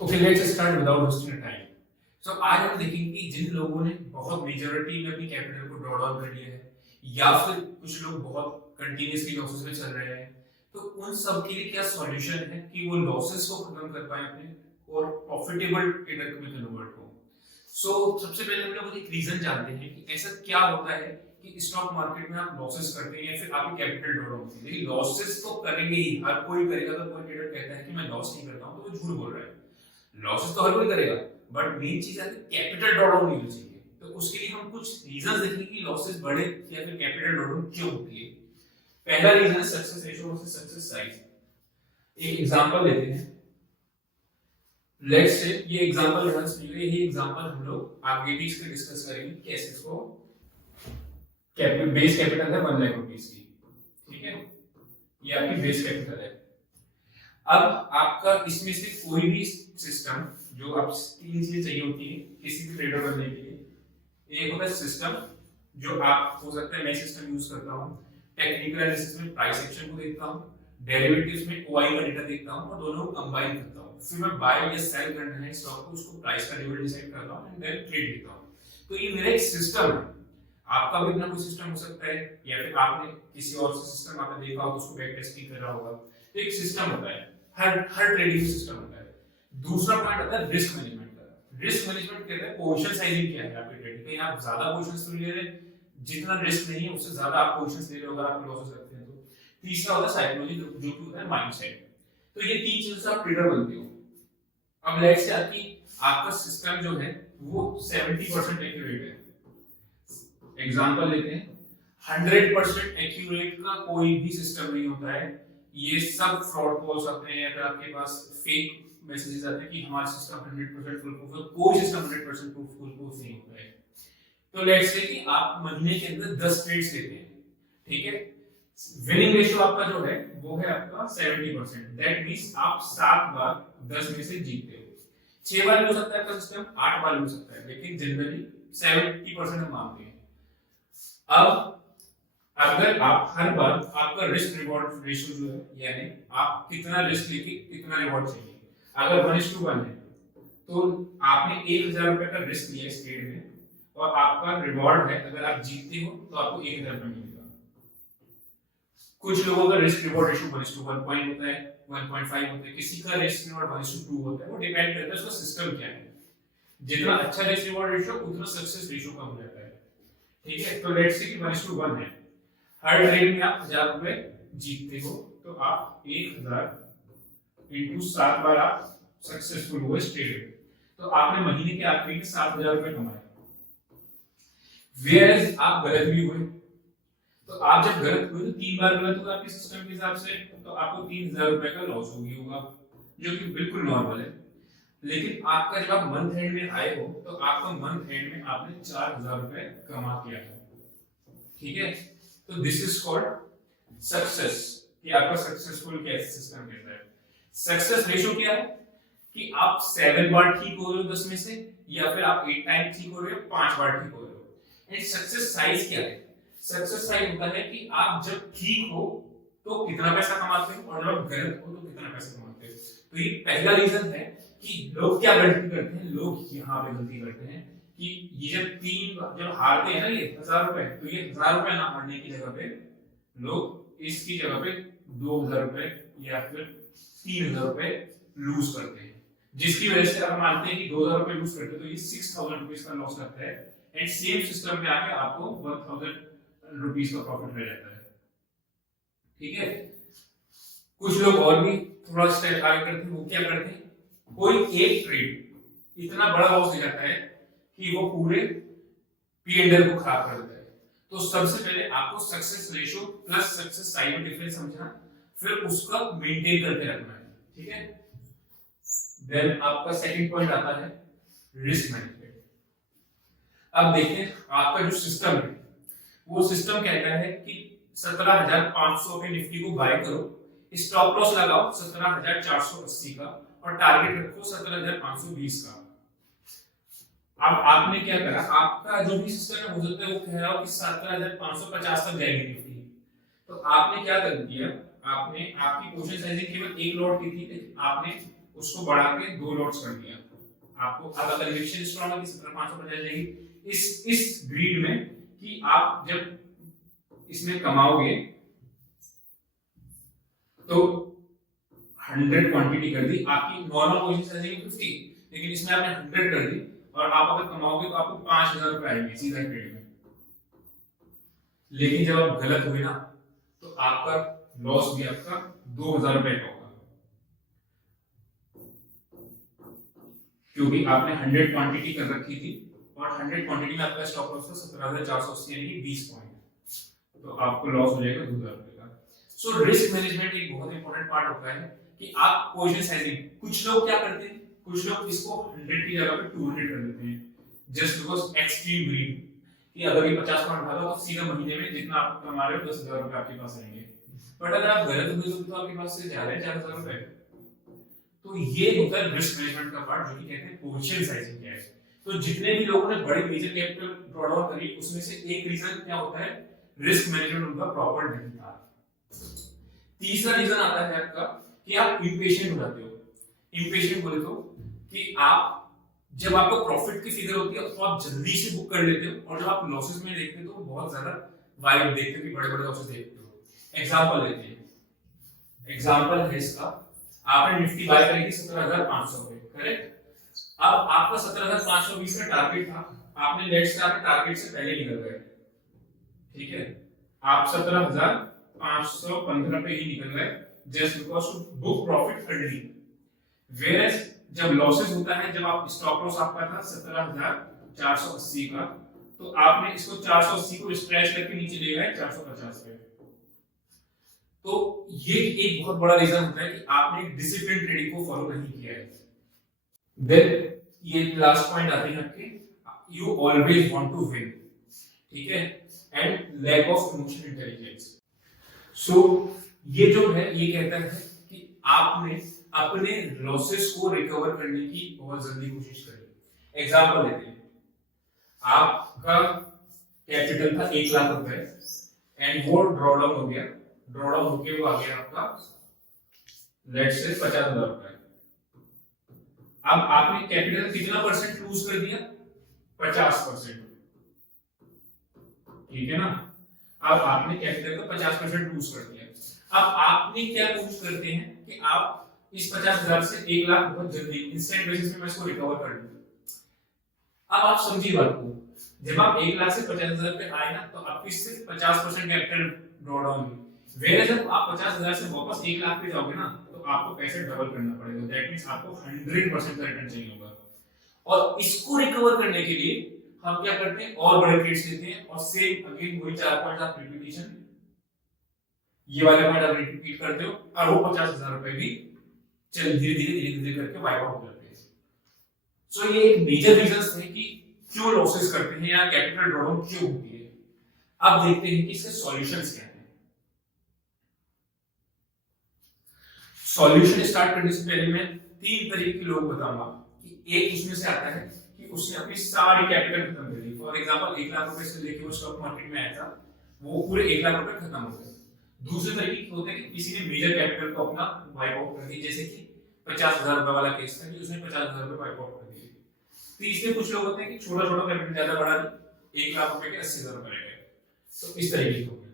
Okay, let's start without wasting time. So आज हम देखेंगे कि जिन लोगों ने बहुत मेजॉरिटी में अपनी कैपिटल को ड्रॉ डाउन कर लिया है या फिर कुछ लोग बहुत कंटिन्यूअसली लॉसेस में चल रहे हैं, तो उन सब के लिए क्या सॉल्यूशन है कि वो लॉसेस को खत्म कर पाए अपने और प्रॉफिटेबल ट्रेडर में कन्वर्ट हो। सो सबसे पहले हम लोग एक रीजन जानते हैं कि ऐसा क्या होता है कि स्टॉक मार्केट में आप लॉसेस करते हैं या फिर आपकी कैपिटल ड्रॉ डाउन होती है। लेकिन लॉसेस तो करेंगे ही, हर कोई करेगा। तो कोई ट्रेडर कहता है कि मैं लॉस नहीं करता हूं तो वो झूठ बोल रहा है। लॉसेस तो हर कोई करेगा, बट मेन चीज है कि कैपिटल ड्रॉ डाउन नहीं होनी चाहिए। तो उसके लिए हम कुछ रीजंस देखेंगे कि लॉसेस बढ़े या फिर कैपिटल ड्रॉ डाउन क्यों होती है। पहला रीजन है success ratio versus success size. एक एग्जांपल लेते हैं। लेट्स से ये एग्जांपल रेफरेंस मिल रही है, ये एग्जांपल हम लोग आगे भी इसको डिस्कस करेंगे कैसे इसको कैपिटल बेस कैपिटल है 1 लाख रुपीस की, ठीक है, ये आपकी बेस कैपिटल है। अब आपका इसमें से कोई भी सिस्टम जो आप तीन चीजें चाहिए होती है किसी भी ट्रेडर बनने के लिए। एक होता है सिस्टम, जो आप हो सकता है मैं सिस्टम यूज करता हूं। टेक्निकल एनालिसिस में प्राइस एक्शन को देखता हूं, डेरिवेटिव्स में ओआई का डेटा देखता हूं और दोनों को कंबाइन करता हूं। फिर मैं बाय या सेल करना है स्टॉक को, उसको प्राइस का लेवल डिसाइड करता हूं एंड देन ट्रेड लेता हूं। तो ये मेरा एक सिस्टम है। आपका भी अपना कोई सिस्टम हो सकता है या फिर आपने किसी और से सिस्टम आपने देखा हो तो उसको बैक टेस्टिंग कर रहा होगा। तो एक सिस्टम होता है, हर ट्रेडिंग सिस्टम होता है। दूसरा पॉइंट आता है रिस्क मैनेजमेंट का। रिस्क मैनेजमेंट कहता है पोजीशन साइजिंग क्या है आपके ट्रेडिंग में। आप ज्यादा पोजीशंस तो ले रहे हैं, जितना रिस्क नहीं है उससे ज्यादा आप पोजीशंस ले रहे हो अगर आप लॉसेस रखते हैं तो। तीसरा होता है साइकोलॉजी, जो कि होता है माइंडसेट। तो ये तीन चीजों से आप ट्रेडर बनते हो। अब लेट्स से आपका सिस्टम जो है वो 70% एक्यूरेट है। एग्जांपल लेते हैं, 100% एक्यूरेट का कोई भी सिस्टम नहीं होता है। ये सब फ्रॉड कॉल्स आते हैं या फिर आपके पास फेक मैसेजेस आते हैं कि हमारा सिस्टम 100% फुल प्रूफ है। कोई सिस्टम 100% फुल प्रूफ नहीं होता है। तो लेट्स से कि आप महीने के अंदर 10 ट्रेड्स लेते हैं, ठीक है। विनिंग रेशियो आपका जो है वो है आपका 70%। दैट मींस आप 7 बार 10 में से जीतते हो। 6 बार भी हो सकता है आपका सिस्टम, 8 बार भी हो सकता है, लेकिन जनरली 70% हम मानते हैं। अब अगर आप हर बार आपका रिस्क रिवॉर्ड रेशियो जो है, यानी आप कितना रिस्क लेके कितना रिवॉर्ड चाहिए, अगर 1:1 है तो आपने 1000 रुपए का रिस्क लिया इस ट्रेड में और आपका रिवॉर्ड है अगर आप जीतते हो तो आपको 1000 रुपए मिलेगा। कुछ लोगों का रिस्क रिवॉर्ड रेशियो 1:1 पॉइंट होता है, 1.5 होता है, किसी का रिस्क रिवॉर्ड 1:2 होता है। वो डिपेंड करता है उसका सिस्टम क्या है। जितना अच्छा रिस्क रिवॉर्ड रेशियो उतना सक्सेस रेशियो कम हो जाता है, ठीक है। तो लेट्स से कि 1:1 है, हर ट्रेड में आप 1000 रुपए जीतते हो तो आप 1000 इंटू 7 बार आप सक्सेसफुल हुए इस ट्रेड में, तो आपने महीने के आखिरी में 7000 रुपए कमाए। वेयरएज आप गलत भी हुए, तो आप जब गलत हुए तो 3 बार गलत हुआ आपके सिस्टम के हिसाब से, तो आपको 3000 रुपए का लॉस हो गया होगा, जो कि बिल्कुल नॉर्मल है। लेकिन आपका जब आप मंथ एंड में आए हो तो आपका मंथ एंड में आपने 4000 रुपए कमा किया है, ठीक है। तो दिस इज कॉल्ड सक्सेस, कि आपका सक्सेसफुल कैसे सिस्टम कहता है। सक्सेस रेशियो क्या है कि आप 7 बार ठीक हो रहे हो 10 में से, या फिर आप 8 टाइम ठीक हो रहे हो, 5 बार ठीक हो रहे हो। एंड सक्सेस साइज क्या है? सक्सेस साइज होता है कि आप जब ठीक हो तो कितना पैसा कमाते हो और जब आप गलत हो तो कितना पैसा कमाते हो। तो ये पहला रीजन है कि लोग क्या गलती करते हैं। लोग यहाँ पे गलती करते हैं कि ये जब हारते हैं ना ये 1000 रुपए, तो ये 1000 रुपए ना हारने की जगह पे लोग इसकी जगह पे 2000 रुपए या फिर 3000 रुपए लूज करते हैं, जिसकी वजह से आप मानते हैं कि 2000 रुपए लूज करते हैं तो ये 6000 रुपीज का लॉस करता है। एंड सेम सिस्टम में आके आपको 1000 रुपीज का प्रॉफिट मिल जाता है, ठीक है। कुछ लोग और भी थोड़ा स्टेप आगे करते हैं। वो क्या करते हैं, कोई एक ट्रेड इतना बड़ा लॉस दे जाता है कि वो पूरे P&L को खराब कर देता है। तो सबसे पहले आपको success ratio plus success size में डिफरेंस समझना, फिर उसका मेंटेन करके रखना है, ठीक है। देन आपका सेकंड पॉइंट आता है रिस्क मैनेजमेंट। अब देखिए आपका जो सिस्टम है वो सिस्टम कहता है कि 17500 पे निफ्टी को बाय करो, स्टॉप लॉस लगाओ 17480 का और टारगेट रखो 17520 का। अब आपने क्या करा, आपका जो भी सिस्टम है हो सकता है वो कह रहा हो कि 17550 तक जाएगी निफ्टी, तो आपने क्या कर दिया, आपने आपकी पोजीशन साइजिंग केवल एक लॉट की थी, आपने उसको बढ़ा के 2 लॉट्स कर दिया। आपको अब कन्विक्शन स्ट्रांग है कि 17,550 जाएगी इस ग्रीड में कि आप जब इसमें कमाओगे तो 100 क्वांटिटी कर दी, आपकी नॉर्मल पोजीशन आ जाएगी 50, लेकिन इसमें आपने 100 कर दी और आप अगर कमाओगे तो आपको 5,000 रुपए आएंगे सीधा ट्रेड में। लेकिन जब आप गलत हुए ना तो आपका लॉस भी आपका 2,000 रुपए का होगा, क्योंकि आपने 100 क्वांटिटी कर रखी थी और 100 क्वांटिटी में आपका स्टॉप लॉस था 17,480 यानी कि 20 पॉइंट, तो आपको लॉस हो जाएगा 2,000 रुपए का। सो रिस्क मैनेजमेंट एक बहुत इंपॉर्टेंट पार्ट होता है कि आप पोजीशन साइजिंग, कुछ लोग क्या करते हैं, कुछ लोग इसको 100 की जगह पे 200 कर देते हैं जस्ट बिकॉज एक्सट्रीम ग्रीड कि अगर ये 50 पॉइंट भागा तो सीधा महीने में जितना आप कमा रहे हो 10,000 रुपए आपके पास आएंगे। बट अगर आप गलत हुए तो आपके पास से जा रहे हैं 4,000 रुपए। तो ये होता है रिस्क मैनेजमेंट का पार्ट, जो कि कहते हैं पोजीशन साइजिंग क्या है। तो जितने भी लोगों ने बड़ी मेजर कैपिटल ड्रॉ डाउन करी उसमें से एक रीजन क्या होता है, रिस्क मैनेजमेंट उनका प्रॉपर नहीं था। तीसरा रीजन आता है आपका कि आप इंपेशेंट हो जाते हो। इंपेशेंट बोले तो कि आप जब आपको प्रॉफिट की फिगर होती है तो आप जल्दी से बुक कर लेते हो, और जब आप लॉसेस में देखते हो तो बहुत ज्यादा वाइड देखते हो कि बड़े बड़े लॉसेस देखते हो। एग्जांपल लेते हैं, एग्जांपल है इसका, आपने निफ्टी बाय करी थी 17,500 पे, करेक्ट। अब आपका 17,520 का टारगेट था, आपने लेट्स से आपके टारगेट से पहले निकल गए, ठीक है, आप 17,515 पे ही निकल गए just because to book profit early. Whereas जब लॉसेस होता है, जब आप स्टॉप लॉस आपका था 17,480 का, तो आपने इसको 480 को स्ट्रेच करके नीचे ले गए 450 पे। तो ये एक बहुत बड़ा रीजन होता है कि आपने डिसिप्लिन ट्रेडिंग को फॉलो नहीं किया है। देन ये लास्ट पॉइंट आते हैं आपके, you always want to win, ठीक है, and lack of emotional intelligence. So ये जो है ये कहता है कि आपने अपने लॉसेस को रिकवर करने की बहुत जल्दी कोशिश करें। एग्जांपल लेते हैं, आपका कैपिटल था 1 लाख रुपए एंड वो ड्रॉ डाउन हो गया, ड्रॉ डाउन होके वो आ गया आपका लेट्स से 50,000 रुपए। अब आपने कैपिटल कितना परसेंट लूज कर दिया, 50%, ठीक है ना। अब आपने कैपिटल का 50% लूज कर दिया। अब आपने क्या कोशिश करते हैं कि आप इस 50,000 से 1 लाख बहुत जल्दी इंस्टेंट बेसिस पे मैं इसको रिकवर कर लूं। अब आप समझिए बात को, जब आप 1 लाख से 50,000 पे आए ना तो आपकी सिर्फ 50% कैपिटल ड्रॉ डाउन हुई। वेयर जब आप 50,000 से वापस 1 लाख पे जाओगे ना तो आपको पैसे डबल करना पड़ेगा, दैट मींस आपको 100% का रिटर्न चाहिए होगा। और इसको रिकवर करने के लिए हम क्या करते हैं, और बड़े ट्रेड्स लेते हैं और सेम अगेन वही 4 पॉइंट आप रिपीटेशन, ये वाले पॉइंट आप रिपीट करते हो और वो 50,000 रुपए भी चल धीरे-धीरे करके वाइप आउट हो जाते हैं। सो ये एक मेजर रीजंस है कि क्यों लॉसेस करते हैं या कैपिटल ड्रॉ डाउन क्यों होती है। अब देखते हैं कि इसके सॉल्यूशंस क्या हैं। सॉल्यूशन स्टार्ट करने से पहले मैं 3 तरीके के लोग बताऊंगा कि एक उसमें से आता है कि उसने अपनी सारी कैपिटल खत्म कर दी। फॉर एग्जांपल 1 लाख रुपए से लेके वो स्टॉक मार्केट में आया था, वो पूरे 1 लाख रुपए खत्म हो गए। दूसरे तरीके होते हैं कि किसी ने मेजर कैपिटल को अपना वाइप आउट कर दिया, जैसे कि 50,000 रुपए वाला केस था कि उसने 50,000 रुपए वाइप आउट कर दिए। तीसरे कुछ लोग होते हैं कि छोटा छोटा कैपिटल ज्यादा बढ़ा दी, 1 लाख रुपए के 80,000 रुपए रह गए। तो इस तरीके के हो गए।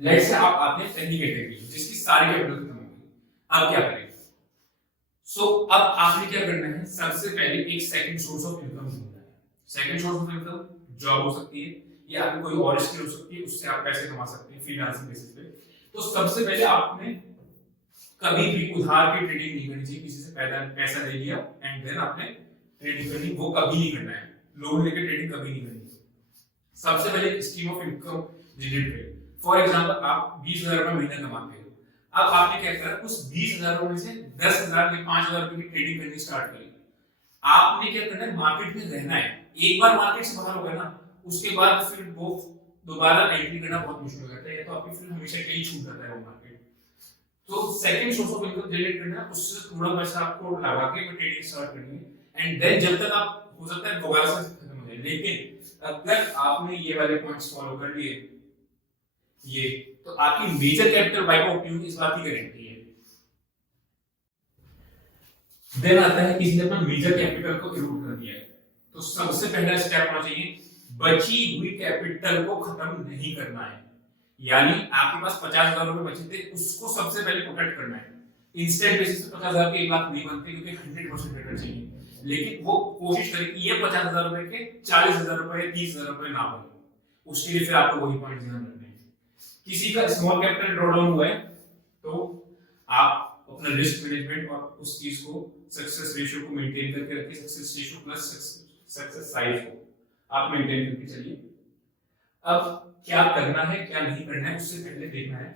लेट्स से आप आते हैं पहली कैटेगरी जिसकी सारी कैपिटल खत्म हो गई। अब क्या करें? सो अब आपने क्या करना है, सबसे पहले एक सेकंड सोर्स ऑफ इनकम ढूंढना है। Second source of income job हो सकती है या आपकी कोई और स्किल हो सकती है, उससे आप पैसे कमा सकते हैं फ्रीलांसिंग बेसिस पे। तो सबसे पहले आपने कभी भी उधार की ट्रेडिंग नहीं करनी चाहिए, किसी से पैसा ले लिया एंड देन आपने ट्रेडिंग करनी, वो कभी नहीं करना है। लोन लेके ट्रेडिंग कभी नहीं करनी। सबसे पहले स्कीम ऑफ इनकम जनरेट करें। फॉर एग्जांपल आप 20,000 रुपए महीना कमाते हो, अब आपने क्या करा, उस 20,000 में से 10,000 या 5,000 रुपए की ट्रेडिंग करनी स्टार्ट करी। आपने क्या करना है, मार्केट में रहना है। एक बार मार्केट से बाहर हो गए ना, उसके बाद फिर वो दोबारा एंट्री करना बहुत मुश्किल हो जाता है, तो आपकी फिर हमेशा कहीं छूट जाता है वो मार्केट। तो second source of income generate करना है, उससे थोड़ा पैसा आपको लगा के ट्रेडिंग स्टार्ट करनी है एंड देन जब तक आप हो सकता है दोबारा से खत्म हो जाए। लेकिन अगर आपने ये वाले पॉइंट्स फॉलो कर लिए ये, तो आपकी मेजर कैपिटल वाइप आउट नहीं होगी, इस बात की गारंटी है। देन आता है किसी ने अपना मेजर कैपिटल को इरोड कर दिया है, तो सबसे पहला स्टेप होना चाहिए बची हुई कैपिटल को खत्म नहीं करना है। यानी आपके पास 50,000 रुपए बचे थे, उसको सबसे पहले प्रोटेक्ट करना है। इंस्टेंट बेसिस पे 50,000 के 1 लाख नहीं बनते, क्योंकि 100% रिटर्न चाहिए, लेकिन वो कोशिश करें कि ये 50,000 रुपए के 40,000 रुपए 30,000 रुपए ना बने। उसके लिए फिर आपको वही पॉइंट ध्यान रखने हैं। किसी का स्मॉल कैपिटल ड्रॉ डाउन हुआ है तो आप अपना रिस्क मैनेजमेंट और उस चीज को सक्सेस रेशियो को मेंटेन करके रखिए, success ratio plus success size को आप मेंटेन करके चलिए। अब क्या करना है क्या नहीं करना है, उससे पहले देखना है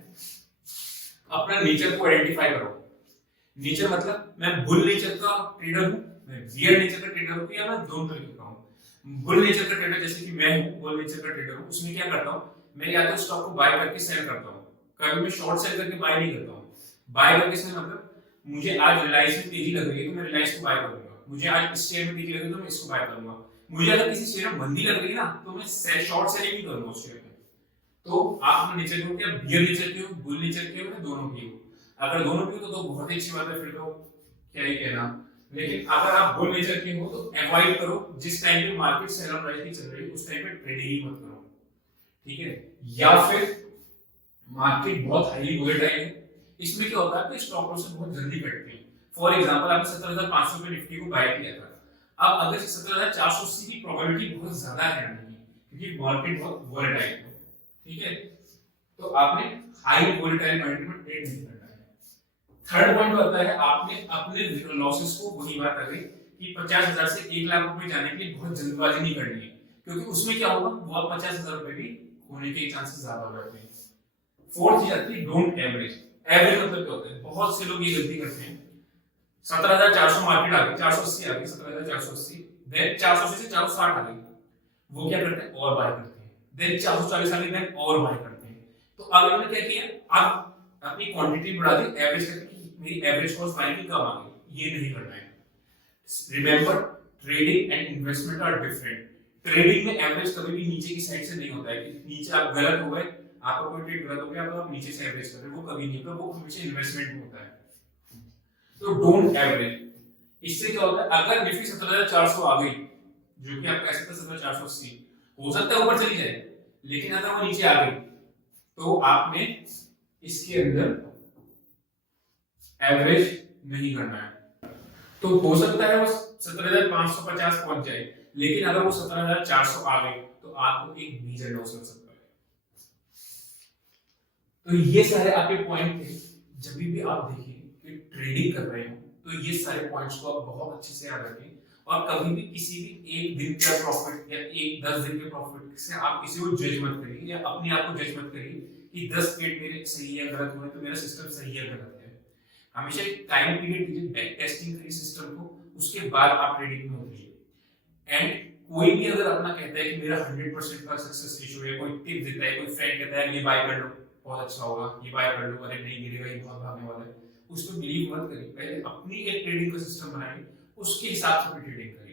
अपना नेचर को आइडेंटिफाई करो। नेचर मतलब मैं बुल नेचर का ट्रेडर हूं, मैं बियर नेचर का ट्रेडर हूं, या मैं दोनों तरीके का हूं। बुल नेचर का ट्रेडर जैसे कि मैं हूं, बुल नेचर का ट्रेडर हूं, उसमें क्या करता हूं, मैं या तो स्टॉक को बाय करके सेल करता हूं, कभी मैं शॉर्ट सेल करके बाय नहीं करता हूं। बाय करके सेल मतलब मुझे आज रिलायंस में तेजी लग रही है तो मैं रिलायंस को बाय करूंगा, मुझे आज इस शेयर में तेजी लग रही है तो मैं इसको बाय करूंगा, मुझे अगर किसी शेयर में मंदी लग रही है ना तो मैं शॉर्ट सेलिंग नहीं करूंगा उस शेयर में। तो आप अपने नेचर को क्या बियर नेचर के हो, बुल नेचर के हो, या दोनों के हो। अगर दोनों के हो तो बहुत अच्छी बात है, फिर तो क्या ही कहना। लेकिन अगर आप बुल नेचर के हो तो अवॉइड करो, जिस टाइम पे मार्केट सेल ऑन राइज की चल रही है उस टाइम पे ट्रेडिंग ही मत करो, ठीक है। या फिर मार्केट बहुत हाईली वोलेटाइल है, इसमें क्या होता है कि स्टॉक लॉसेस बहुत जल्दी कटते हैं। फॉर एग्जांपल आपने 17,500 पे निफ्टी को बाय किया था, अब अगर 17,480 की प्रोबेबिलिटी बहुत ज्यादा है आने की, क्योंकि मार्केट बहुत वोलेटाइल है, ठीक है, तो आपने हाई वोलेटाइल मार्केट में ट्रेड नहीं करना है। थर्ड पॉइंट होता है आपने अपने लॉसेस को, वही बात आ गई कि 50,000 से 1 लाख रुपए जाने के लिए बहुत जल्दबाजी नहीं करनी है, क्योंकि उसमें क्या होगा वो आप 50,000 रुपए भी होने के चांसेस ज्यादा हो जाते हैं। फोर्थ चीज आती है डोंट एवरेज। एवरेज मतलब क्या होता है, बहुत से लोग ये गलती करते हैं, 17,400 मार्केट आ गई, 480 आ गई, 17,480, देन 480 से 460 आ गई, वो क्या करते हैं और बाय करते हैं, देन 440 आ गई, देन और बाय करते हैं। तो अब इन्होंने क्या किया, अब अपनी क्वांटिटी बढ़ा दी, एवरेज करके मेरी एवरेज कॉस्ट बाइंग की कम आ गई, ये नहीं करना है। Remember trading and investment are different. Trading में एवरेज कभी भी नीचे की साइड से नहीं होता है कि नीचे आप गलत हो गए, आपका कोई ट्रेड गलत हो गया तो आप नीचे से एवरेज कर रहे हो, वो कभी नहीं होता, वो हमेशा इन्वेस्टमेंट में होता है। तो डोंट एवरेज। इससे क्या होता है, अगर निफ्टी 17,400 आ गई, जो कि आप कह सकते हैं 17,480, हो सकता है ऊपर चली जाए, लेकिन अगर वो नीचे आ गई तो आपने इसके अंदर एवरेज नहीं करना है। तो हो सकता है वो 17,550 पहुंच जाए, लेकिन अगर वो 17,400 आ गई तो आपको एक मेजर लॉस हो सकता है। तो ये सारे आपके पॉइंट थे, जब भी आप देखिए कि ट्रेडिंग कर रहे हो तो ये सारे पॉइंट्स को आप बहुत अच्छे से याद रखें, और कभी भी किसी भी एक दिन का प्रॉफिट या एक 10 दिन के प्रॉफिट से आप किसी को जज मत करिए, या अपने आप को जज मत करिए कि 10 ट्रेड मेरे सही है गलत हुए तो मेरा सिस्टम सही है गलत है। हमेशा एक टाइम पीरियड दीजिए, बैक टेस्टिंग करिए सिस्टम को, उसके बाद आप ट्रेडिंग में उतरिए। एंड कोई भी अगर अपना कहता है कि मेरा 100% का सक्सेस रेशियो है, कोई टिप देता है, कोई फ्रेंड कहता है ये बाय कर लो बहुत अच्छा होगा, ये बाय कर लो, अरे नहीं गिरेगा ये बहुत भागने वाला है, उसमें बिलीव मत करिए। पहले अपनी एक ट्रेडिंग का सिस्टम बनाइए, उसके हिसाब से ट्रेडिंग करिए।